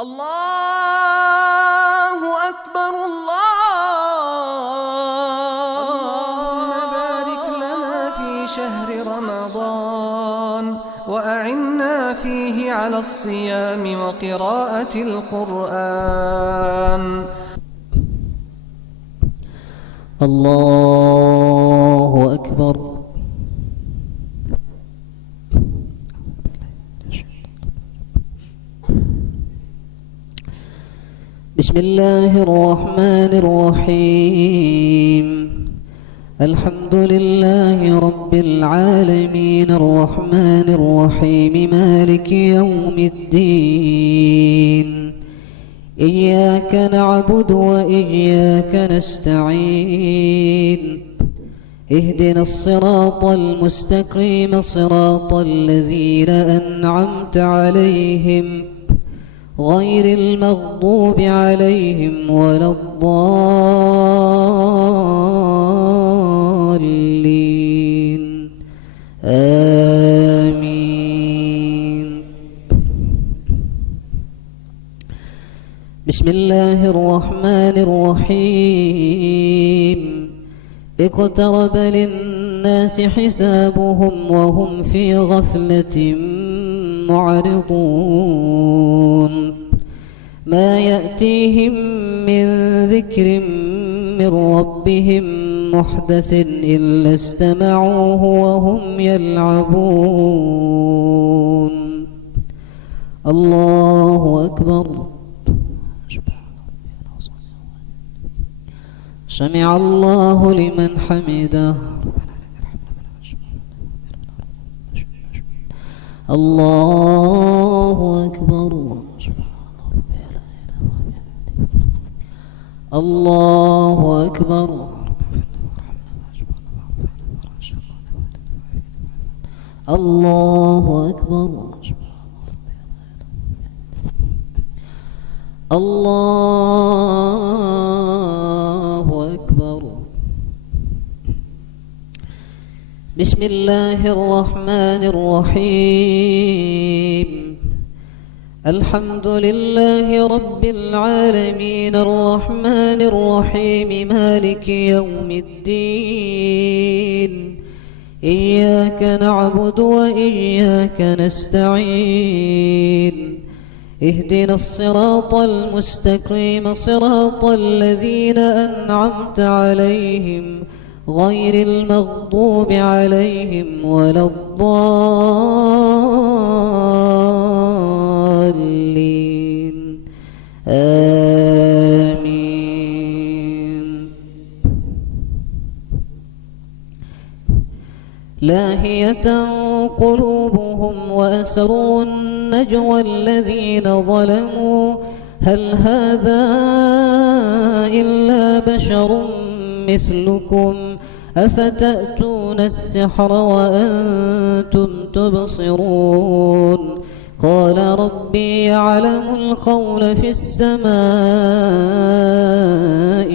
الله أكبر اللهم بارك لنا في شهر رمضان وأعنا فيه على الصيام وقراءة القرآن. الله أكبر. بسم الله الرحمن الرحيم. الحمد لله رب العالمين الرحمن الرحيم مالك يوم الدين. إياك نعبد وإياك نستعين. اهدنا الصراط المستقيم صراط الذين أنعمت عليهم غير المغضوب عليهم ولا الضالين. آمين. بسم الله الرحمن الرحيم. اقترب للناس حسابهم وهم في غفلة معرضون. ما يأتيهم من ذكر من ربهم محدث إلا استمعوه وهم يلعبون. الله أكبر. سمع الله لمن حمده. الله أكبر. الله أكبر. الله أكبر. الله أكبر. بسم الله الرحمن الرحيم. الحمد لله رب العالمين الرحمن الرحيم مالك يوم الدين. إياك نعبد وإياك نستعين. اهدنا الصراط المستقيم صراط الذين أنعمت عليهم غير المغضوب عليهم ولا الضالين. آمين. لاهية قلوبهم وأسروا النجوى الذين ظلموا هل هذا إلا بشر مثلكم أفتأتون السحر وأنتم تبصرون. قال ربي يعلم القول في السماء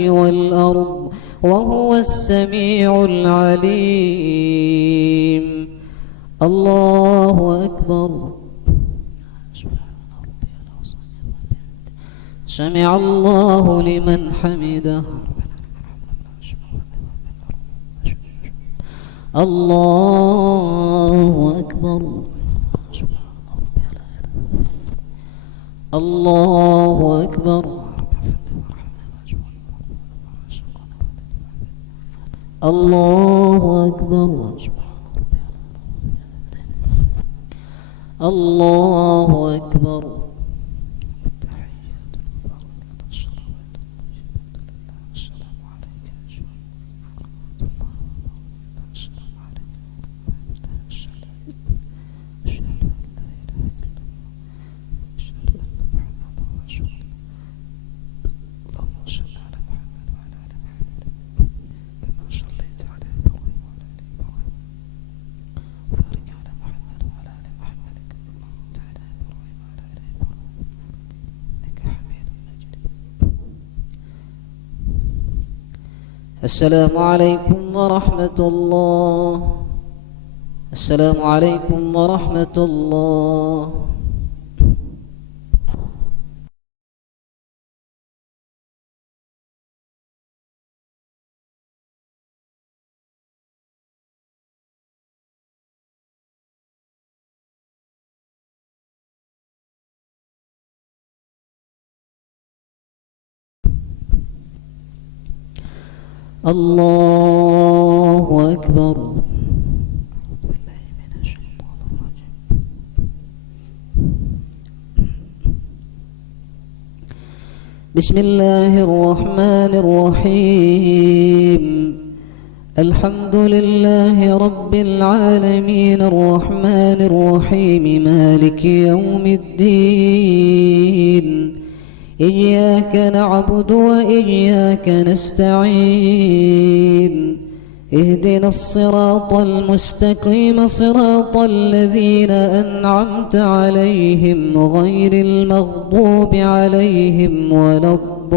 والأرض وهو السميع العليم. الله أكبر. سمع الله لمن حمده. الله أكبر. الله أكبر. الله أكبر. الله أكبر. السلام عليكم ورحمة الله. السلام عليكم ورحمة الله. الله أكبر. بسم الله الرحمن الرحيم. الحمد لله رب العالمين الرحمن الرحيم مالك يوم الدين. إياك نعبد وإياك نستعين. اهدنا الصراط المستقيم صراط الذين أنعمت عليهم غير المغضوب عليهم ولا الضالين.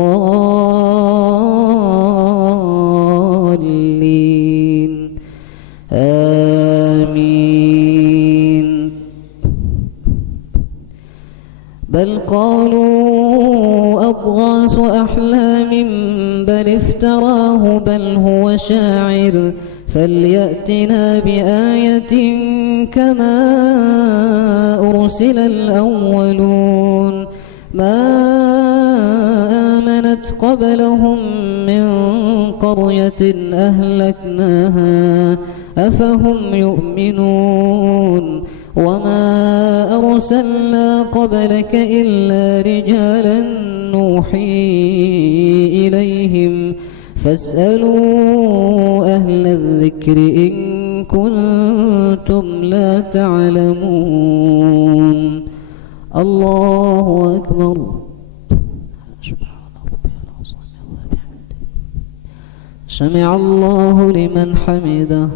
آمين. بل قالوا أضغاث أحلام بل افتراه بل هو شاعر فليأتنا بآية كما أرسل الأولون. ما آمنت قبلهم من قرية أهلكناها أفهم يؤمنون. وما أرسلنا قبلك إلا رجالا نوحي إليهم فاسألوا أهل الذكر إن كنتم لا تعلمون. الله أكبر. سمع الله لمن حمده.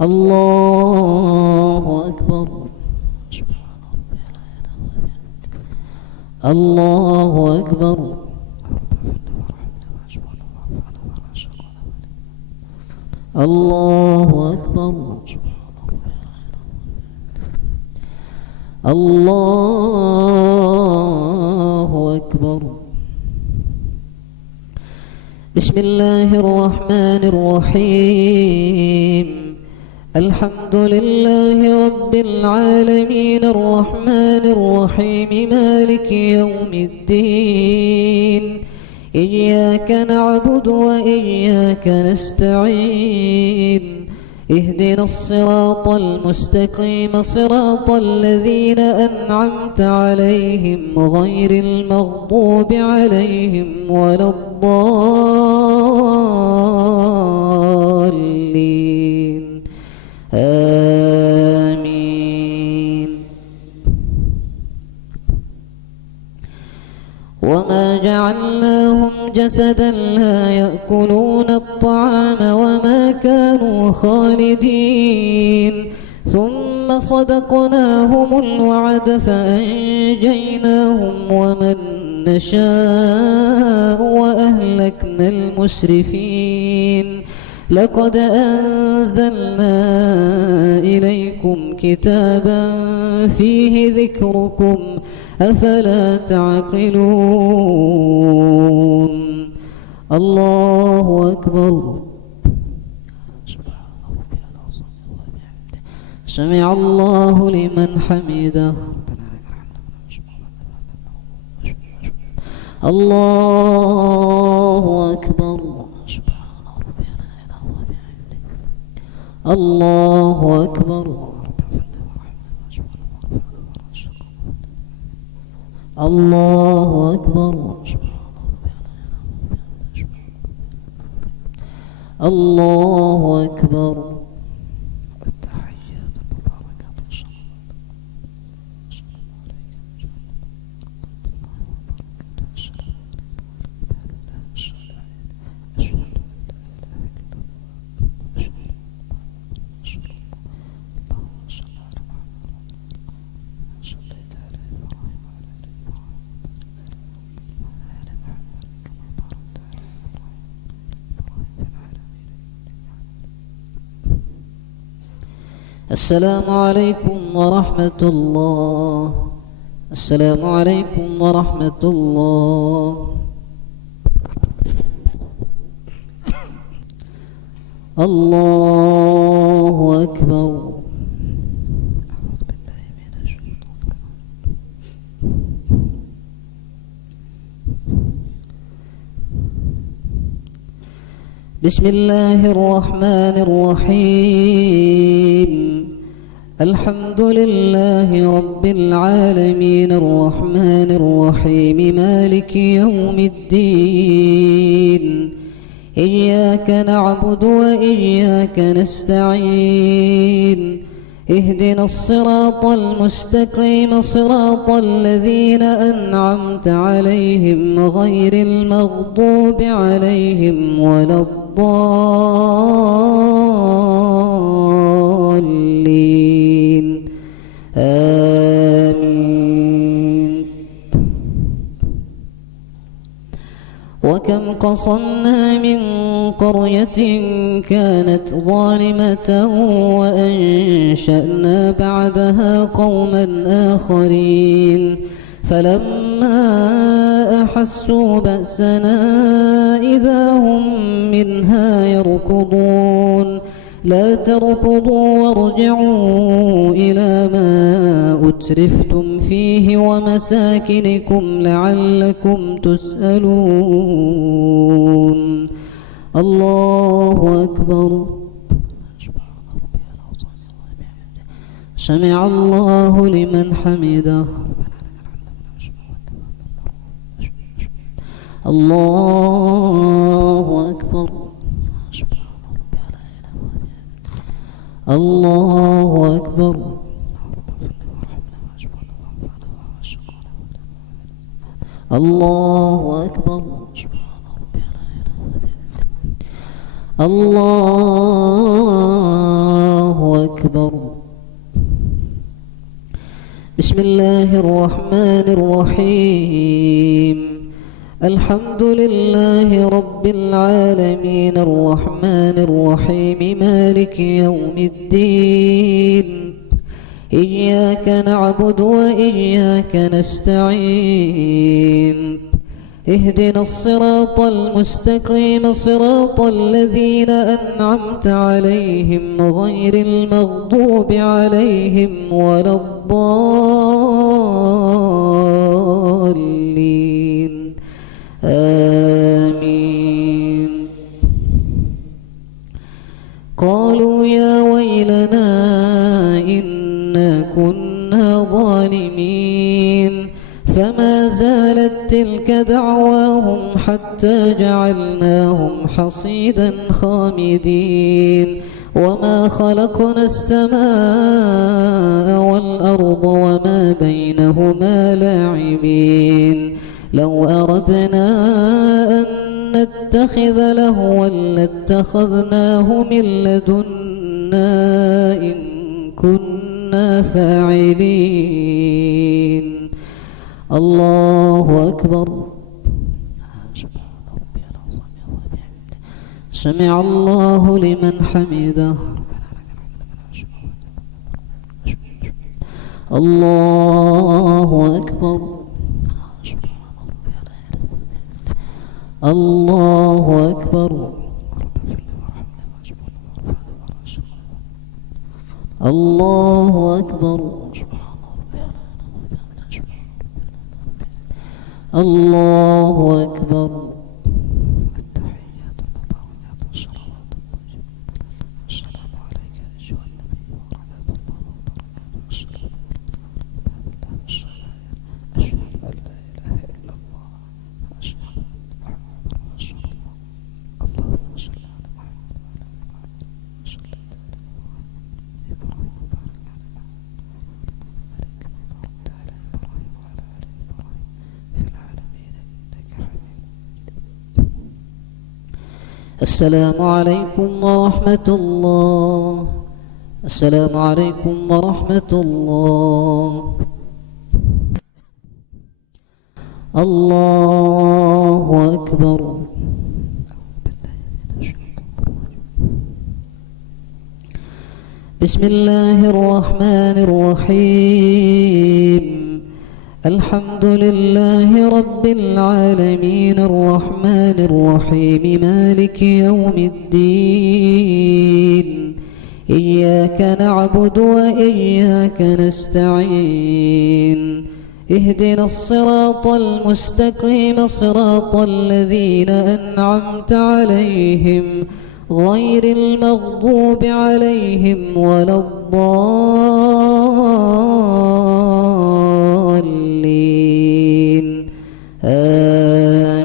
الله أكبر. الله أكبر. الله أكبر. الله أكبر. بسم الله الرحمن الرحيم. الحمد لله رب العالمين الرحمن الرحيم مالك يوم الدين. إياك نعبد وإياك نستعين. اهدنا الصراط المستقيم صراط الذين أنعمت عليهم غير المغضوب عليهم ولا الضالين. آمين. وما جعلناهم جسدا لا يأكلون الطعام وما كانوا خالدين. ثم صدقناهم الوعد فأنجيناهم ومن نشاء وأهلكنا المسرفين. لقد أنزلنا إليكم كتابا فيه ذكركم أفلا تعقلون. الله أكبر. سمع الله لمن حمده. الله أكبر. الله أكبر. الله أكبر. الله أكبر. التحيات المباركات السلام عليكم ورحمة الله. السلام عليكم ورحمة الله. الله أكبر. بسم الله الرحمن الرحيم. الحمد لله رب العالمين الرحمن الرحيم مالك يوم الدين. إياك نعبد وإياك نستعين. اهدنا الصراط المستقيم صراط الذين أنعمت عليهم غير المغضوب عليهم ولا الضالين آمين. وكم قصمنا من قرية كانت ظالمة وأنشأنا بعدها قوما آخرين فلما أحسوا بأسنا إذا هم منها يركضون. لا تركضوا وارجعوا إلى ما أترفتم فيه ومساكنكم لعلكم تسألون. الله أكبر. سمع الله لمن حمده. الله أكبر. الله أكبر. الله أكبر. الله أكبر. بسم الله الرحمن الرحيم. الحمد لله رب العالمين الرحمن الرحيم مالك يوم الدين. إياك نعبد وإياك نستعين. اهدنا الصراط المستقيم صراط الذين أنعمت عليهم غير المغضوب عليهم ولا الضالين آمين. قالوا يا ويلنا إنا كنا ظالمين فما زالت تلك دعواهم حتى جعلناهم حصيدا خامدين. وما خلقنا السماء والأرض وما بينهما لاعبين. لو أردنا أن نتخذ لهوا لاتخذناه من لدنا إن كنا فاعلين. الله أكبر. سمع الله لمن حمده. الله أكبر. الله أكبر. الله أكبر. الله أكبر. السلام عليك أيها النبي ورحمة الله وبركاته. أشهد أن لا إله إلا الله وأشهد أن محمدا رسول الله. اللهم صل على محمد وعلى آل محمد السلام عليكم ورحمة الله. السلام عليكم ورحمة الله. الله أكبر. بسم الله الرحمن الرحيم. الحمد لله رب العالمين الرحمن الرحيم مالك يوم الدين. إياك نعبد وإياك نستعين. اهدنا الصراط المستقيم صراط الذين أنعمت عليهم غير المغضوب عليهم ولا الضالين آمين.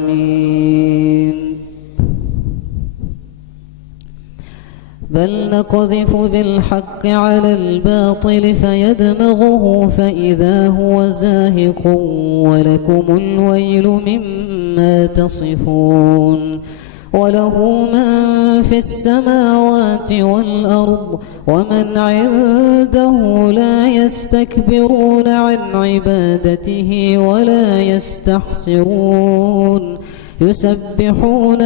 بل نقذف بالحق على الباطل فيدمغه فإذا هو زاهق ولكم الويل مما تصفون. وله من في السماوات والأرض ومن عنده لا يستكبرون عن عبادته ولا يستحسرون. يسبحون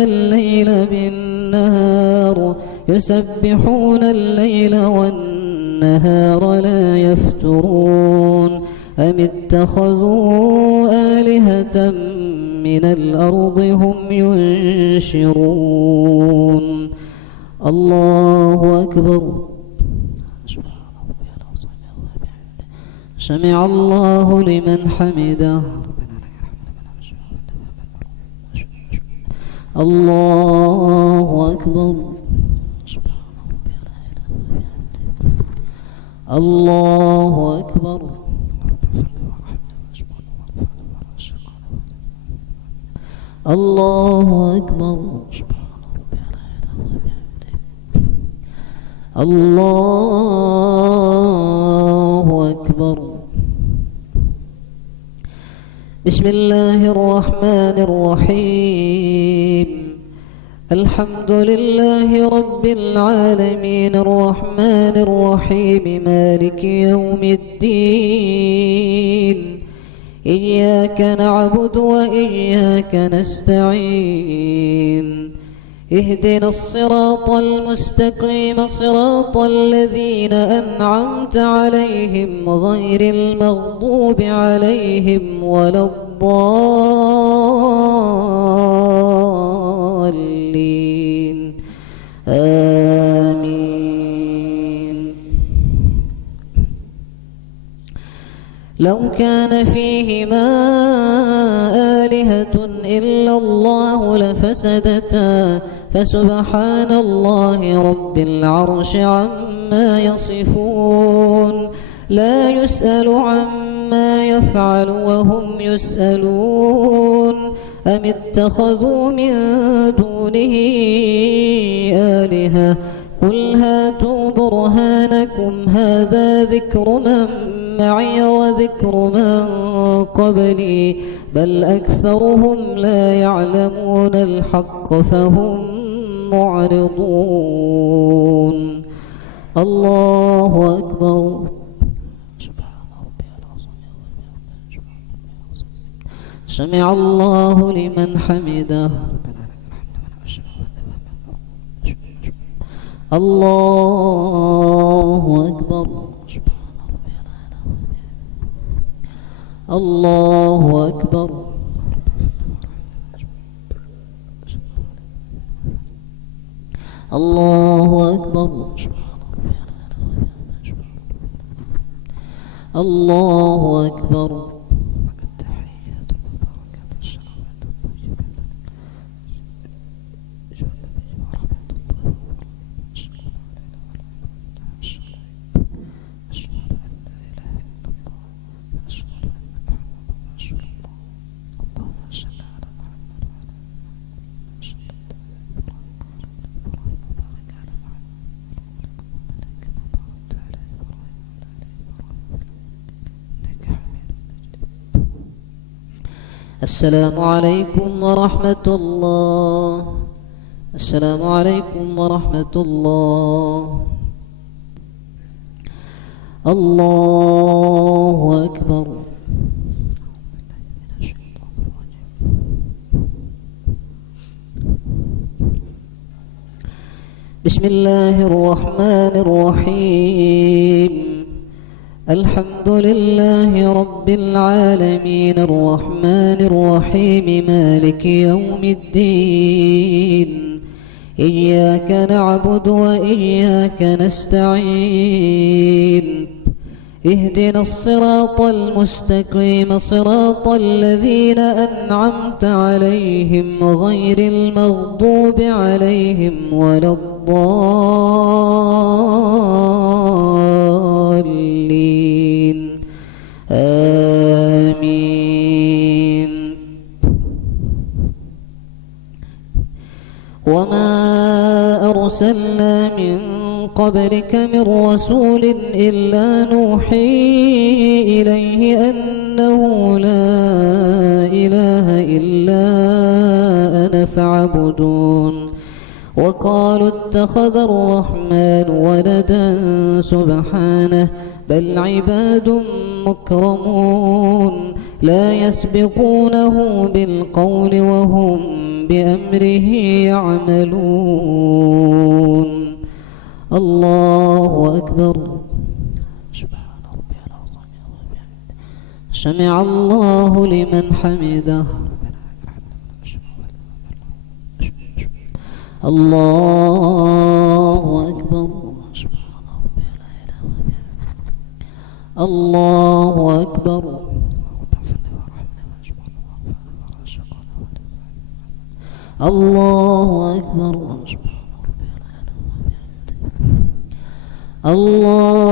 الليل والنهار لا يفترون. أم اتخذوا آلهة من الأرض هم ينشرون. الله أكبر. سمع الله لمن حمده. الله أكبر. الله أكبر. الله أكبر. الله أكبر. بسم الله الرحمن الرحيم. الحمد لله رب العالمين الرحمن الرحيم مالك يوم الدين. إياك نعبد وإياك نستعين. اهدنا الصراط المستقيم صراط الذين أنعمت عليهم غير المغضوب عليهم ولا الضالين آمين. لو كان فيهما آلهة إلا الله لفسدتا فسبحان الله رب العرش عما يصفون. لا يسأل عما يفعل وهم يسألون. أم اتخذوا من دونه آلهة قل هاتوا برهانكم هذا ذكر من معي وذكر من قبلي بل أكثرهم لا يعلمون الحق فهم معرضون. الله أكبر. سمع الله لمن حمده. الله أكبر. الله أكبر. الله أكبر. الله أكبر. السلام عليكم ورحمة الله. السلام عليكم ورحمة الله. الله أكبر. بسم الله الرحمن الرحيم. الحمد لله رب العالمين الرحمن الرحيم مالك يوم الدين. إياك نعبد وإياك نستعين. اهدنا الصراط المستقيم صراط الذين أنعمت عليهم غير المغضوب عليهم ولا الضالين آمين. وما أرسلنا من قبلك من رسول إلا نوحي إليه أنه لا إله إلا أنا فاعبدون. وقالوا اتخذ الرحمن ولدا سبحانه بل عباد مكرمون لا يسبقونه بالقول وهم بأمره يعملون. الله أكبر. سبحان ربي العظيم وبحمده. سمع الله لمن حمده. الله أكبر. سبحان ربي لا إله إلا هو. الله أكبر. الله أكبر. الله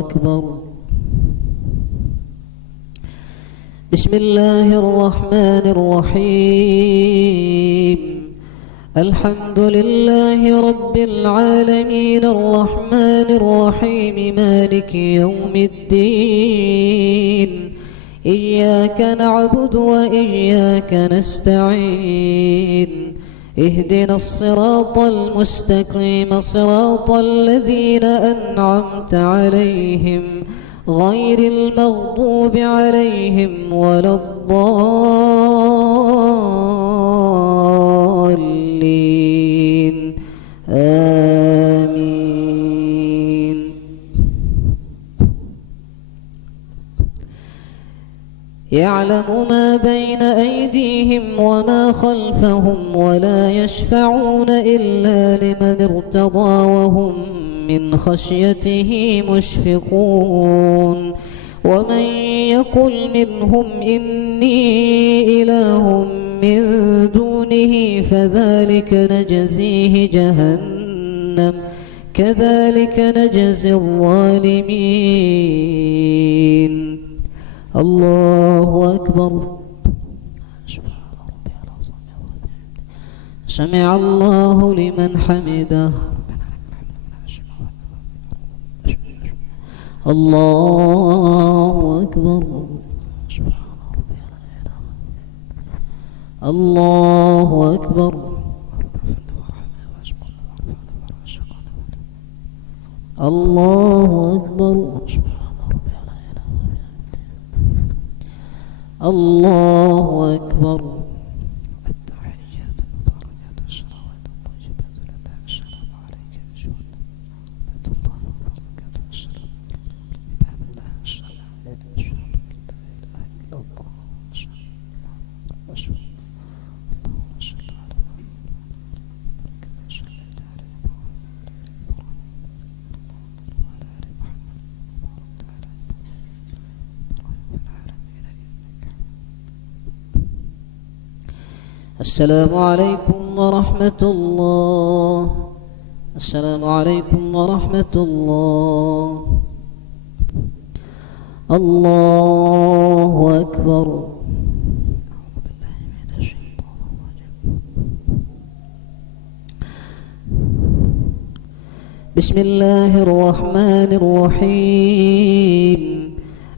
أكبر. بسم الله الرحمن الرحيم. الحمد لله رب العالمين الرحمن الرحيم مالك يوم الدين. إياك نعبد وإياك نستعين. اهدنا الصراط المستقيم صراط الذين أنعمت عليهم غير المغضوب عليهم ولا الضالين آمين. يعلم ما بين أيديهم وما خلفهم ولا يشفعون إلا لمن ارتضى وهم من خشيته مشفقون. ومن يقل منهم إني إله من دونه فذلك نجزيه جهنم كذلك نجزي الظالمين. الله أكبر. سبحان ربي العظيم وبحمده. سمع الله لمن حمده. الله أكبر. سبحان ربي لا إله إلا هو. الله أكبر. الله أكبر. الله أكبر. التحيات المباركات والصلوات الطيبات لله. السلام عليك أيها النبي ورحمة الله وبركاته. السلام باب الله الصلاة أشهد أن لا إله إلا الله أشهد اللهم صل على محمد كما صليت على إبراهيم وعلى آل محمد وبارك على السلام عليكم ورحمة الله. السلام عليكم ورحمة الله. الله أكبر. أعوذ بالله من الشيطان الرجيم. بسم الله الرحمن الرحيم.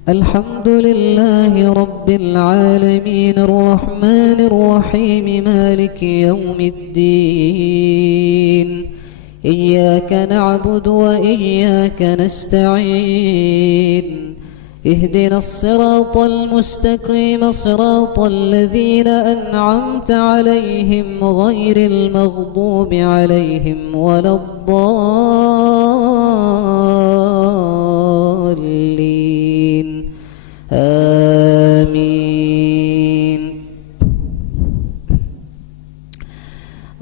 الحمد لله رب العالمين الرحمن الرحيم مالك يوم الدين. إياك نعبد وإياك نستعين. اهدنا الصراط المستقيم صراط الذين أنعمت عليهم غير المغضوب عليهم ولا الضالين آمين.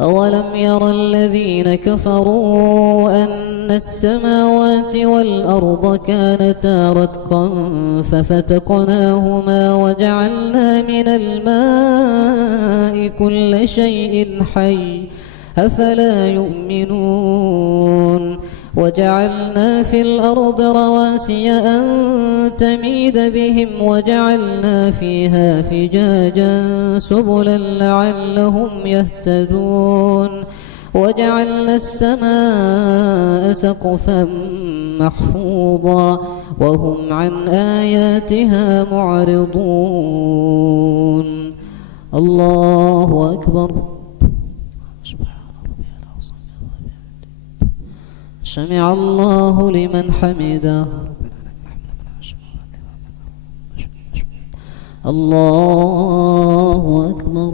أولم ير الذين كفروا أن السماوات والأرض كانتا رتقا ففتقناهما وجعلنا من الماء كل شيء حي أفلا يؤمنون وجعلنا في الأرض رواسي أن تميد بهم وجعلنا فيها فجاجا سبلا لعلهم يهتدون وجعلنا السماء سقفا محفوظا وهم عن آياتها معرضون. الله أكبر. سمع الله لمن حمده. الله أكبر.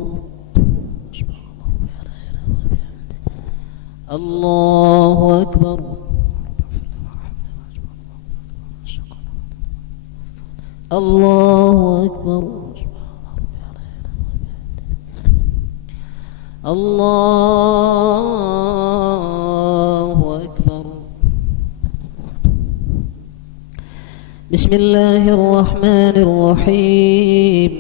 الله أكبر. الله أكبر. الله أكبر. بسم الله الرحمن الرحيم.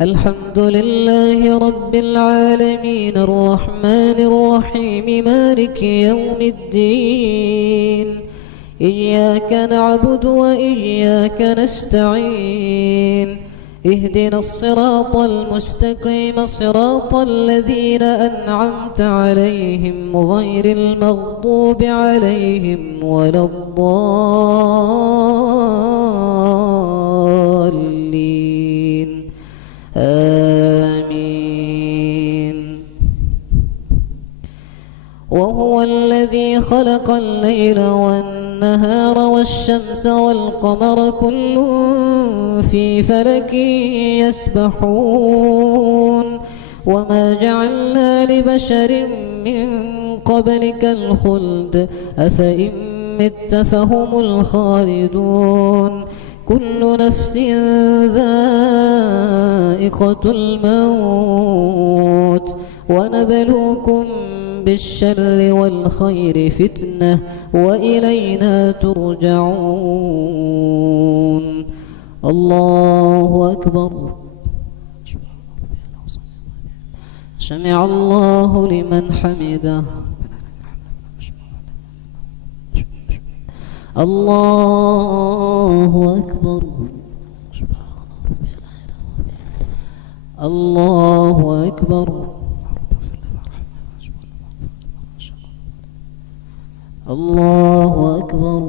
الحمد لله رب العالمين الرحمن الرحيم مالك يوم الدين إياك نعبد وإياك نستعين اهدنا الصراط المستقيم صراط الذين أنعمت عليهم غير المغضوب عليهم ولا الضالين آمين. وهو الذي خلق الليل والنهار والشمس والقمر كل في فلك يسبحون وما جعلنا لبشر من قبلك الخلد أفإن مت فهم الخالدون كل نفس ذائقة الموت ونبلوكم بالشر والخير فتنة وإلينا ترجعون. الله أكبر. سمع الله لمن حمده. الله أكبر. الله أكبر. الله أكبر.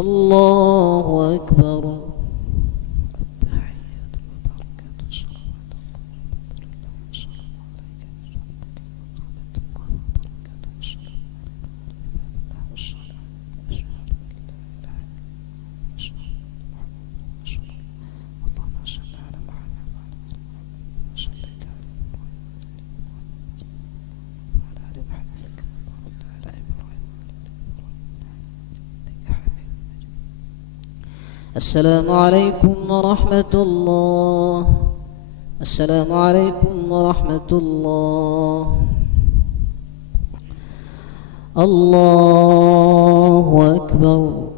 الله أكبر. السلام عليكم ورحمة الله. السلام عليكم ورحمة الله. الله أكبر.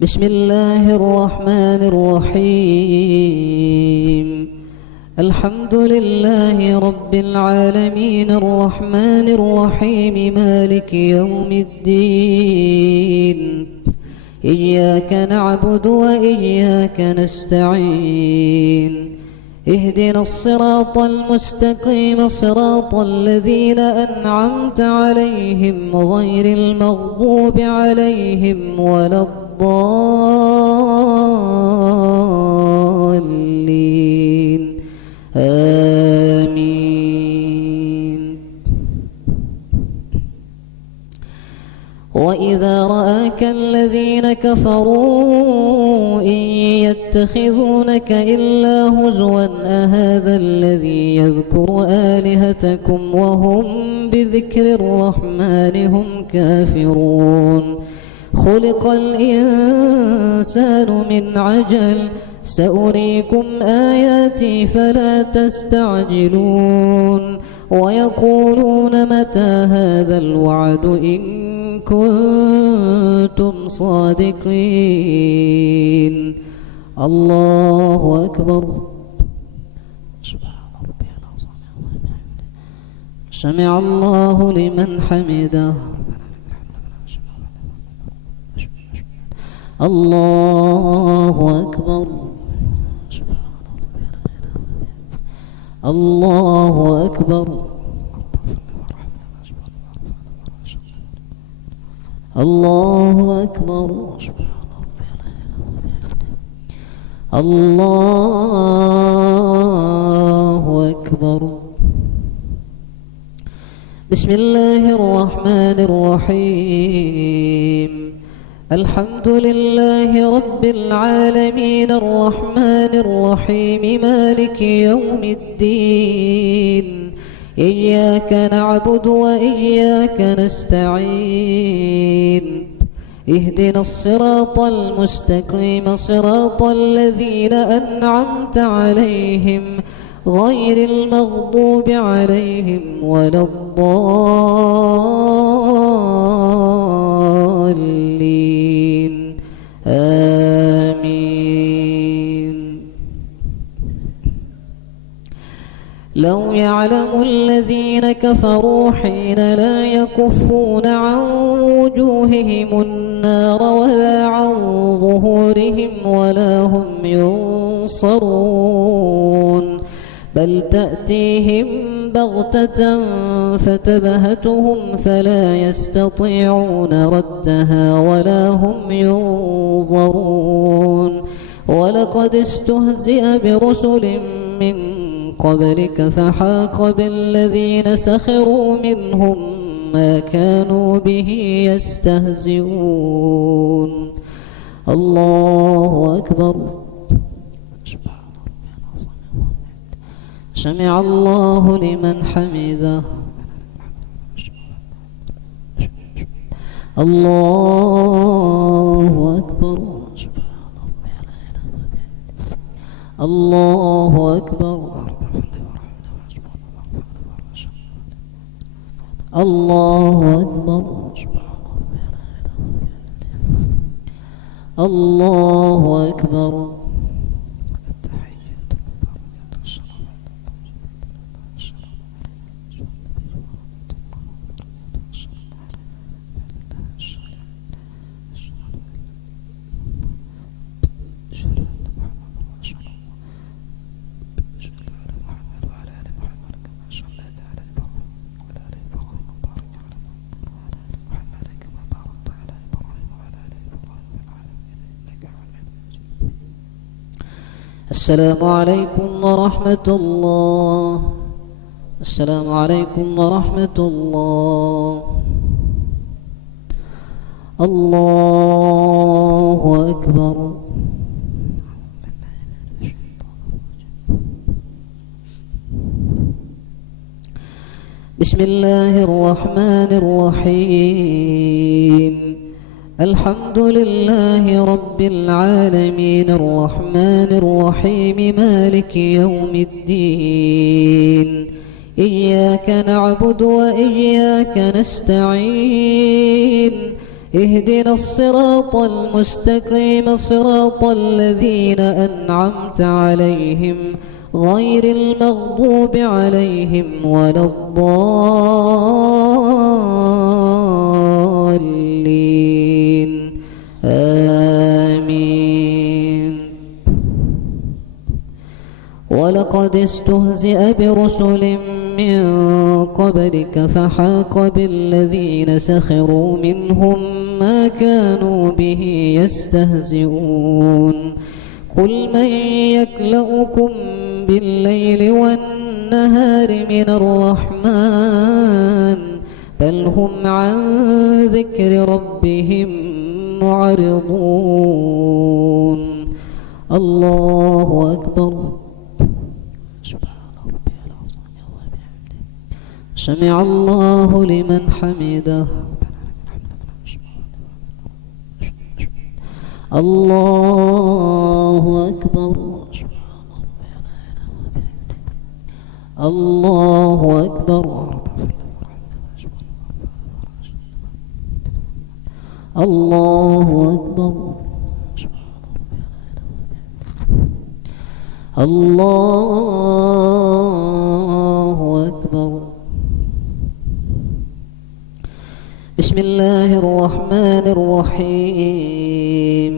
بسم الله الرحمن الرحيم. الحمد لله رب العالمين الرحمن الرحيم مالك يوم الدين إياك نعبد وإياك نستعين اهدنا الصراط المستقيم صراط الذين أنعمت عليهم غير المغضوب عليهم ولا الضالين آمين. وإذا رآك الذين كفروا إن يتخذونك إلا هزوا أهذا الذي يذكر آلهتكم وهم بذكر الرحمن هم كافرون. خلق الإنسان من عجل سأريكم آياتي فلا تستعجلون ويقولون متى هذا الوعد إن كنتم صادقين الله أكبر سمع الله لمن حمده الله أكبر الله أكبر الله أكبر الله أكبر بسم الله الرحمن الرحيم الحمد لله رب العالمين الرحمن الرحيم مالك يوم الدين إياك نعبد وإياك نستعين اهدنا الصراط المستقيم صراط الذين أنعمت عليهم غير المغضوب عليهم ولا الضالين آمين لو يعلم الذين كفروا حين لا يكفون عن وجوههم النار ولا عن ظهورهم ولا هم ينصرون بل تأتيهم بغتة فتبهتهم فلا يستطيعون ردها ولا هم ينظرون ولقد استهزئ برسل من قبلك فحاق بالذين سخروا منهم ما كانوا به يستهزئون الله أكبر سمع الله لمن حمده الله أكبر الله أكبر الله أكبر الله أكبر السلام عليكم ورحمة الله السلام عليكم ورحمة الله الله أكبر بسم الله الرحمن الرحيم الحمد لله رب العالمين الرحمن الرحيم مالك يوم الدين إياك نعبد وإياك نستعين اهدنا الصراط المستقيم صراط الذين أنعمت عليهم غير المغضوب عليهم ولا الضالين آمين ولقد استهزئ برسل من قبلك فحاق بالذين سخروا منهم ما كانوا به يستهزئون قل من يكلؤكم بالليل والنهار من الرحمن بل هم عن ذكر ربهم معرضون الله أكبر سمع الله لمن حمده الله أكبر الله أكبر الله أكبر الله أكبر. بسم الله الرحمن الرحيم.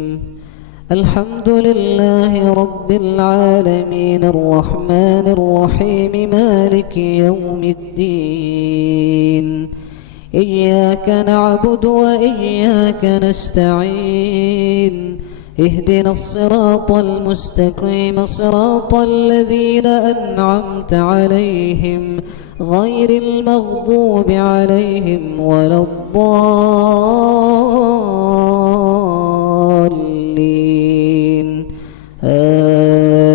الحمد لله رب العالمين الرحمن الرحيم مالك يوم الدين. إياك نعبد وإياك نستعين. اهدنا الصراط المستقيم صراط الذين أنعمت عليهم غير المغضوب عليهم ولا الضالين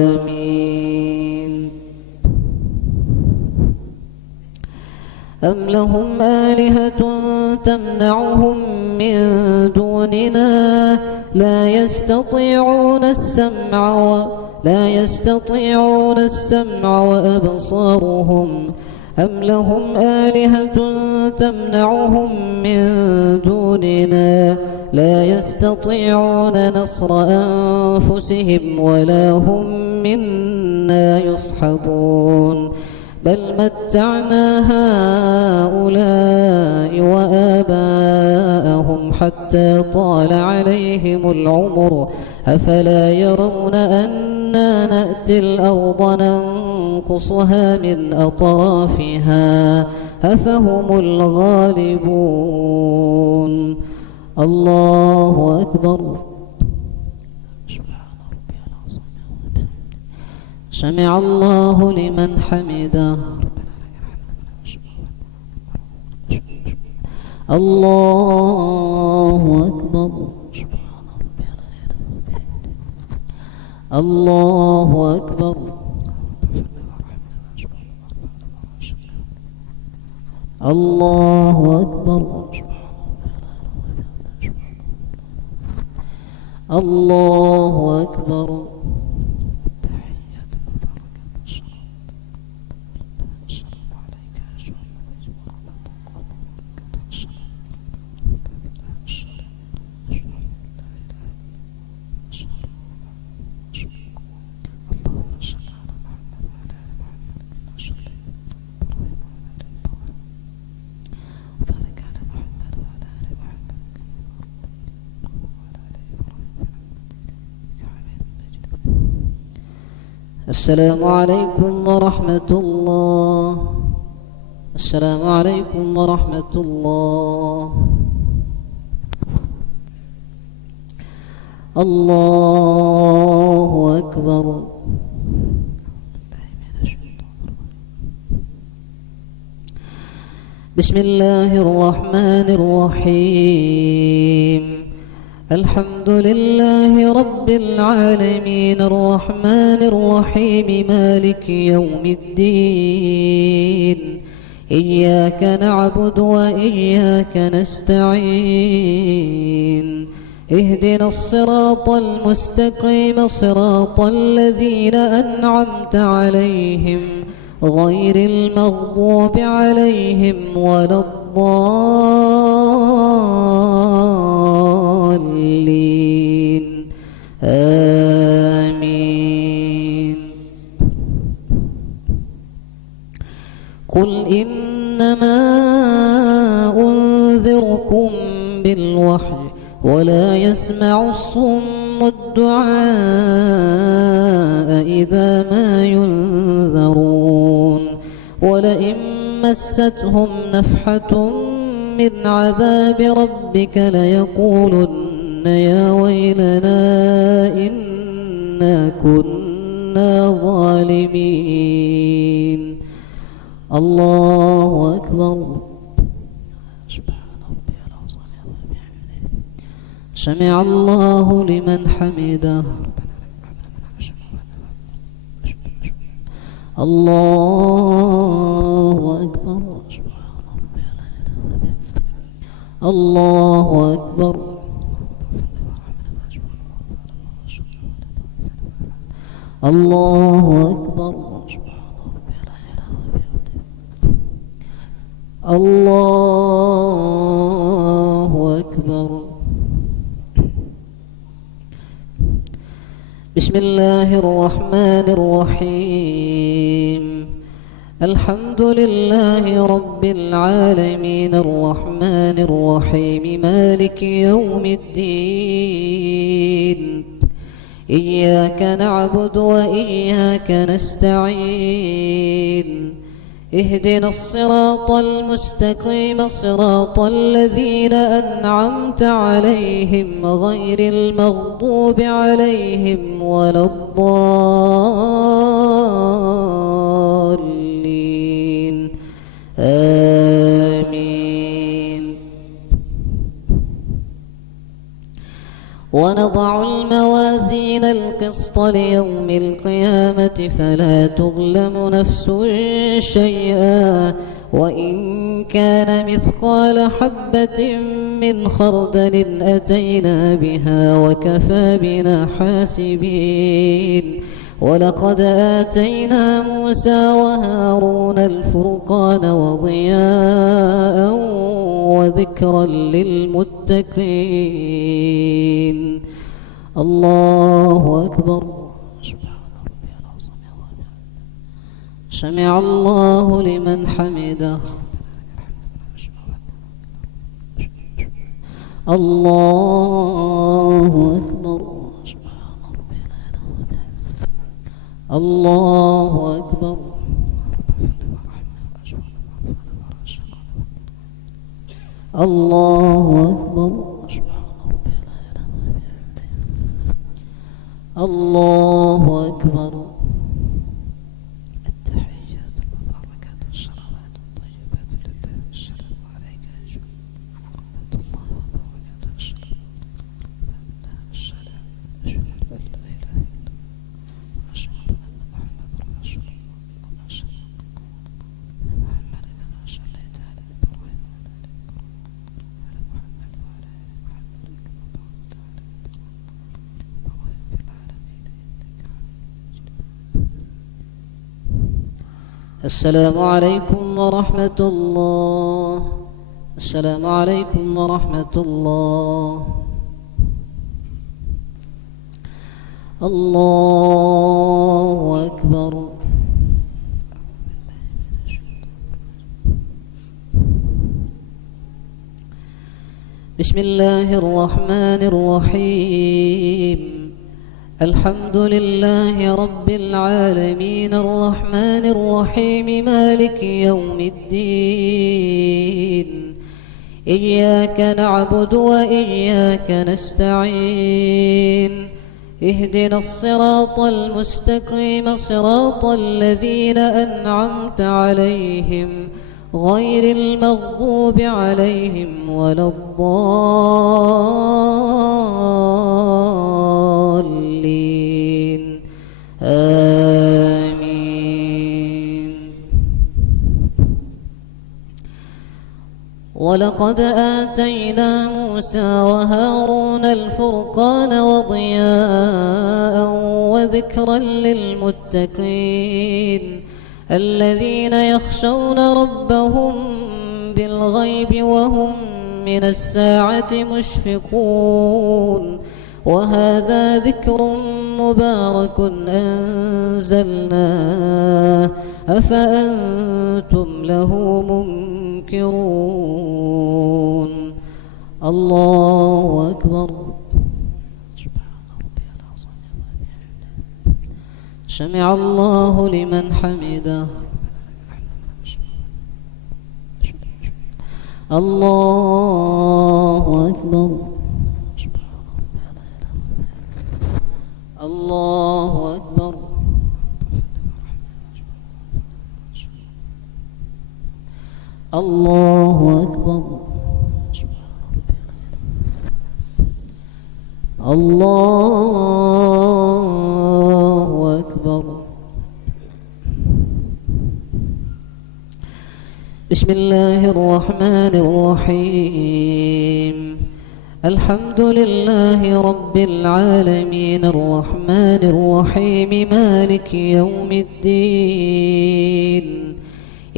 آمين. أم لهم آلهة تمنعهم من دوننا لا يستطيعون السمع وأبصارهم. أم لهم آلهة تمنعهم من دوننا لا يستطيعون نصر أنفسهم ولا هم منا يصحبون. بل متعنا هؤلاء وآباءهم حتى طال عليهم العمر أفلا يرون أنا نأتي الأرض ننقصها من أطرافها أفهم الغالبون. الله أكبر. سمع الله لمن حمده. الله أكبر. الله أكبر. الله أكبر. الله أكبر. السلام عليكم ورحمة الله. السلام عليكم ورحمة الله. الله أكبر. بسم الله الرحمن الرحيم. الحمد لله رب العالمين الرحمن الرحيم مالك يوم الدين. إياك نعبد وإياك نستعين. اهدنا الصراط المستقيم صراط الذين أنعمت عليهم غير المغضوب عليهم ولا الضالين آمين. قل إنما أنذركم بالوحي ولا يسمع الصم الدعاء إذا ما ينذرون. ولئن مستهم نفحة من عذاب ربك ليقولن يا ويلنا إنا كنا ظالمين. الله أكبر. سمع الله لمن حمده. الله أكبر. الله أكبر. الله أكبر. الله أكبر. بسم الله الرحمن الرحيم. الحمد لله رب العالمين الرحمن الرحيم مالك يوم الدين. إياك نعبد وإياك نستعين. اهدنا الصراط المستقيم صراط الذين أنعمت عليهم غير المغضوب عليهم ولا الضالين آمين. ونضع الموازين القسط ليوم القيامة فلا تظلم نفس شيئا وإن كان مثقال حبة من خردل أتينا بها وكفى بنا حاسبين. ولقد آتينا موسى وهارون الفرقان وضياء وذكرا للمتقين. الله أكبر. سمع الله لمن حمده. الله أكبر. الله أكبر. الله أكبر. الله أكبر. التحيات المباركات والصلوات الطيبات لله. السلام عليك يا ورحمة الله وبركاته. السلام. أشهد أن لا إله إلا الله وأشهد أن محمدا رسول الله. اللهم صل على محمد كما صليت على إبراهيم وعلى آل إبراهيم وعلى محمد وعلى آل محمد كما باركت على إبراهيم في العالمين إنك حميد مجيد. السلام عليكم ورحمة الله. السلام عليكم ورحمة الله. الله أكبر. بسم الله الرحمن الرحيم. الحمد لله رب العالمين الرحمن الرحيم مالك يوم الدين. إياك نعبد وإياك نستعين. اهدنا الصراط المستقيم صراط الذين أنعمت عليهم غير المغضوب عليهم ولا الضالين آمين. ولقد آتينا موسى وهارون الفرقان وضياء وذكرا للمتقين الذين يخشون ربهم بالغيب وهم من الساعة مشفقون. وهذا ذكر مبارك أنزلناه أفأنتم له منكرون. الله أكبر. سمع الله لمن حمده. الله أكبر. الله أكبر. الله أكبر. الله أكبر. بسم الله الرحمن الرحيم. الحمد لله رب العالمين الرحمن الرحيم مالك يوم الدين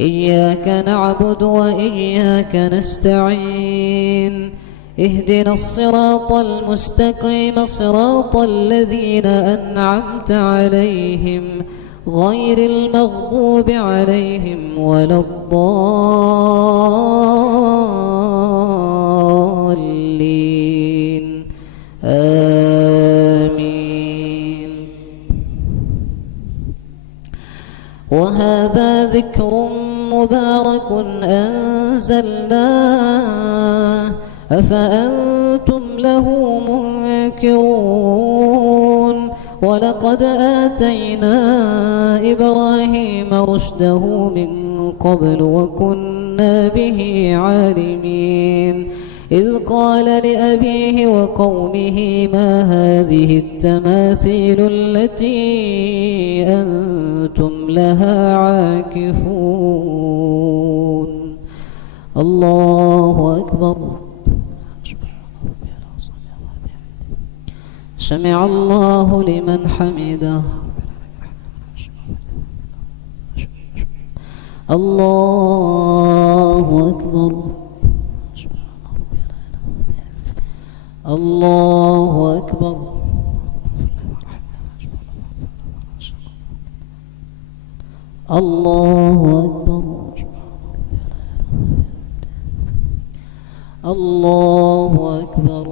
إياك نعبد وإياك نستعين اهدنا الصراط المستقيم صراط الذين أنعمت عليهم غير المغضوب عليهم ولا الضالين آمين. وهذا ذكر مبارك أنزلناه أفأنتم له منكرون ولقد آتينا إبراهيم رشده من قبل وكنا به عالمين إذ قال لأبيه وقومه ما هذه التماثيل التي أنتم لها عاكفون الله أكبر. سمع الله لمن حمده. الله أكبر. الله أكبر. الله أكبر. الله أكبر.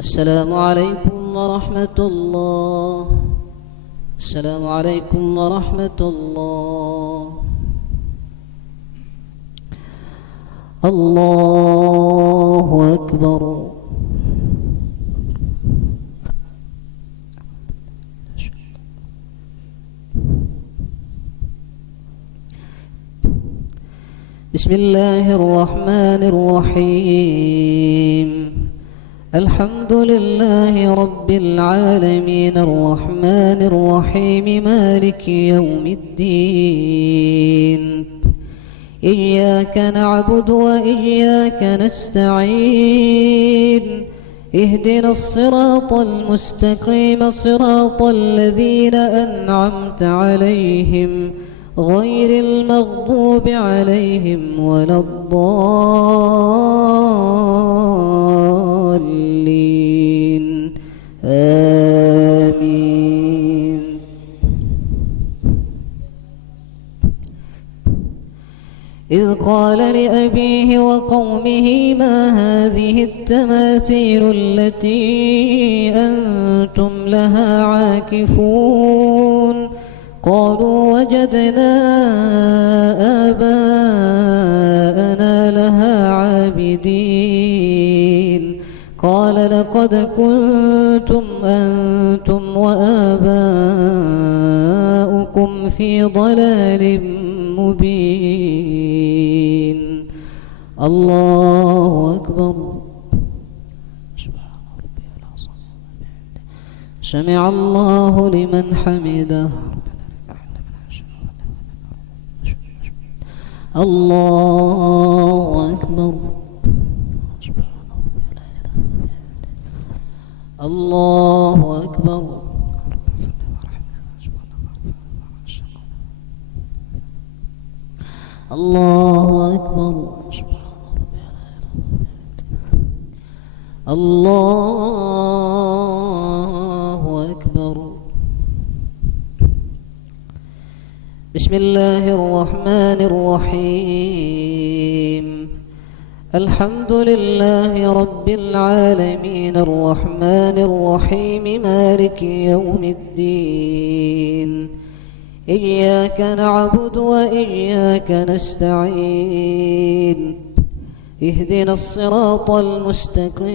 السلام عليكم ورحمة الله. السلام عليكم ورحمة الله. الله أكبر. بسم الله الرحمن الرحيم الحمد لله رب العالمين الرحمن الرحيم مالك يوم الدين إياك نعبد وإياك نستعين اهدنا الصراط المستقيم صراط الذين أنعمت عليهم غير المغضوب عليهم ولا الضالين آمين. إذ قال لأبيه وقومه ما هذه التماثيل التي أنتم لها عاكفون قالوا وجدنا آباءنا لها عابدين قال لقد كنتم أنتم وآباؤكم في ضلال مبين. الله أكبر. سمع الله لمن حمده. الله أكبر. الله أكبر. الله أكبر. الله أكبر. بسم الله الرحمن الرحيم الحمد لله رب العالمين الرحمن الرحيم مالك يوم الدين إياك نعبد وإياك نستعين اهدنا الصراط المستقيم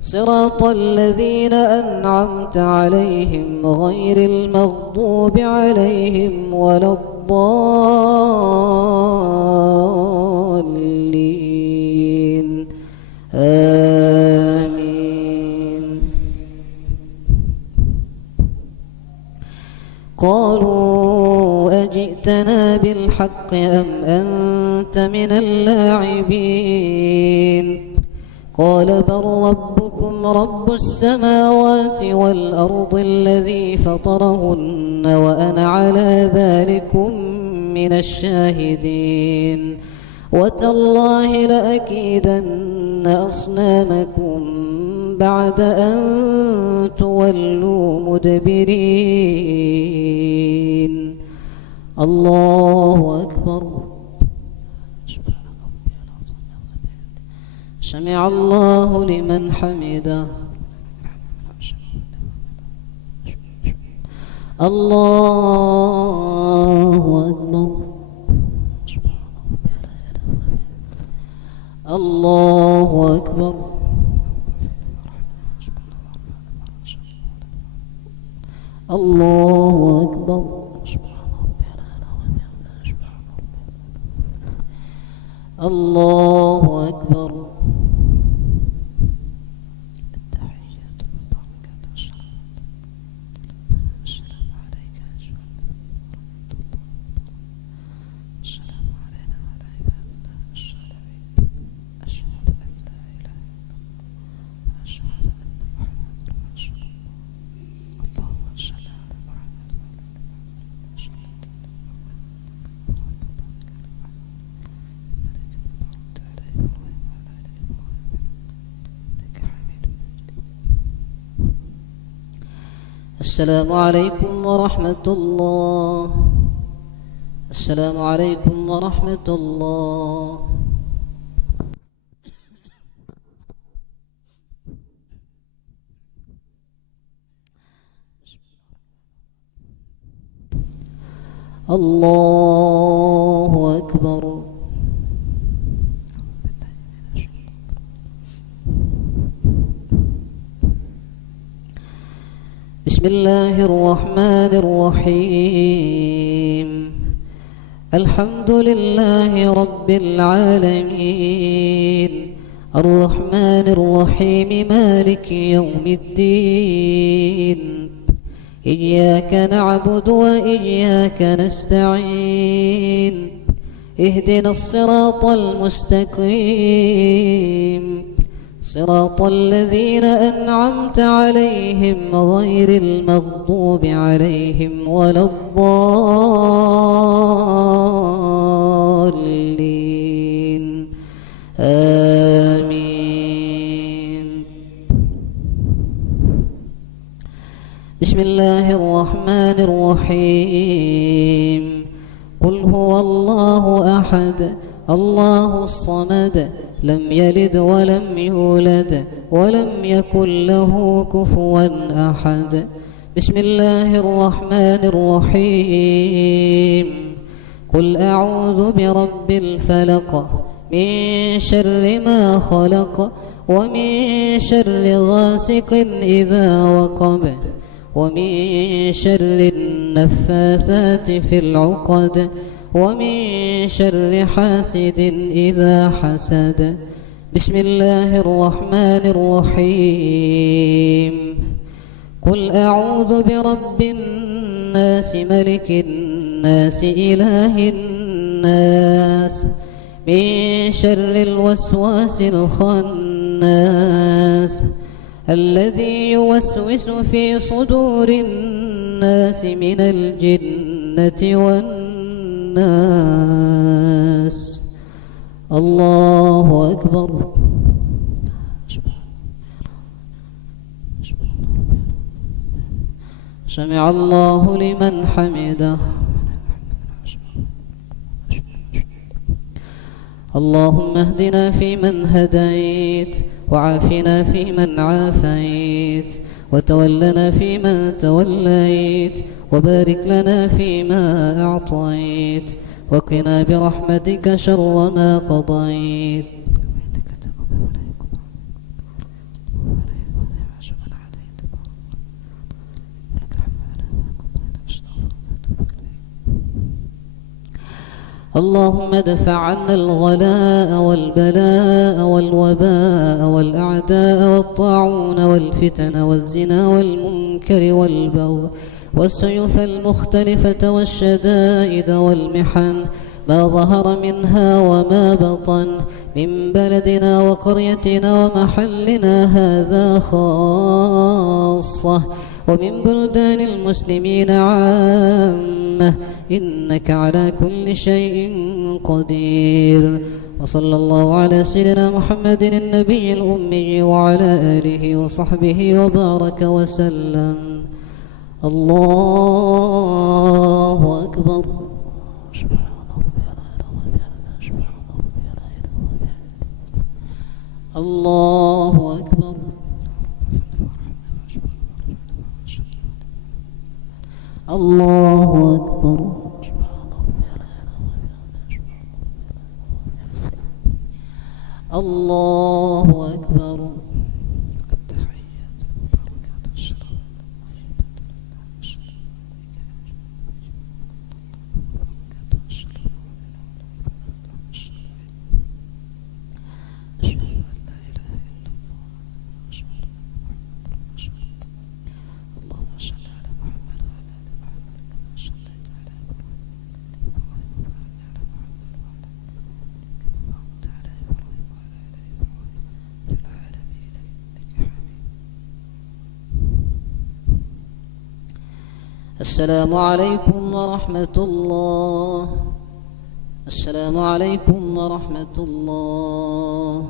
صراط الذين أنعمت عليهم غير المغضوب عليهم ولا الضالين آمين. قالوا أجئتنا بالحق أم أنت من اللاعبين قال بل ربكم رب السماوات والأرض الذي فطرهن وأنا على ذلكم من الشاهدين وتالله لأكيدن أصنامكم بعد أن تولوا مدبرين. الله أكبر. سمع الله لمن حمده. الله أكبر. الله أكبر. الله أكبر. الله أكبر. التحيات والبركات والصلاة السلام عليك السلام علينا وعلى عباد الله الصالحين أشهد أن لا إله إلا الله وأشهد أن محمدا رسول الله. اللهم صل على محمد وعلى آل محمد السلام عليكم ورحمة الله. السلام عليكم ورحمة الله. الله أكبر. بسم الله الرحمن الرحيم. الحمد لله رب العالمين الرحمن الرحيم مالك يوم الدين إياك نعبد وإياك نستعين اهدنا الصراط المستقيم صراط الذين أنعمت عليهم غير المغضوب عليهم ولا الضالين آمين. بسم الله الرحمن الرحيم. قل هو الله أحد الله الصمد لم يلد ولم يولد ولم يكن له كفوا أحد. بسم الله الرحمن الرحيم. قل أعوذ برب الفلق من شر ما خلق ومن شر غاسق إذا وقب ومن شر النفاثات في العقد ومن شر حاسد إذا حسد. بسم الله الرحمن الرحيم. قل أعوذ برب الناس ملك الناس إله الناس من شر الوسواس الخناس الذي يوسوس في صدور الناس من الجنة والناس. الله أكبر. سمع الله لمن حمده. اللهم اهدنا فيمن هديت وعافنا فيمن عافيت وتولنا فيمن توليت وبارك لنا فيما أعطيت وقنا برحمتك شر ما قضيت. إنك تقضي ولا يقضى ولا يقضي عز من عاديت ولك الحمد على ما قضيت. أستغفرك وأتوب إليك. اللهم ادفع عنا الغلاء والبلاء والوباء والأعداء والطاعون والفتن والزنا والمنكر والبغي والسيوف المختلفة والشدائد والمحن ما ظهر منها وما بطن من بلدنا وقريتنا ومحلنا هذا خاصة ومن بلدان المسلمين عامة إنك على كل شيء قدير. وصلى الله على سيدنا محمد النبي الأمي وعلى آله وصحبه وبارك وسلم. الله أكبر. الله أكبر. الله أكبر. الله أكبر. التحيات وبركات السلام أشهد أن لا إله إلا الله وأشهد أن محمدا رسول الله. اللهم صل على محمد وعلى آل محمد كما صليت على إبراهيم وبارك على محمد وعلى كما باركت على إبراهيم وعلى آل إبراهيم في العالمين إنك حميد. السلام عليكم ورحمة الله. السلام عليكم ورحمة الله.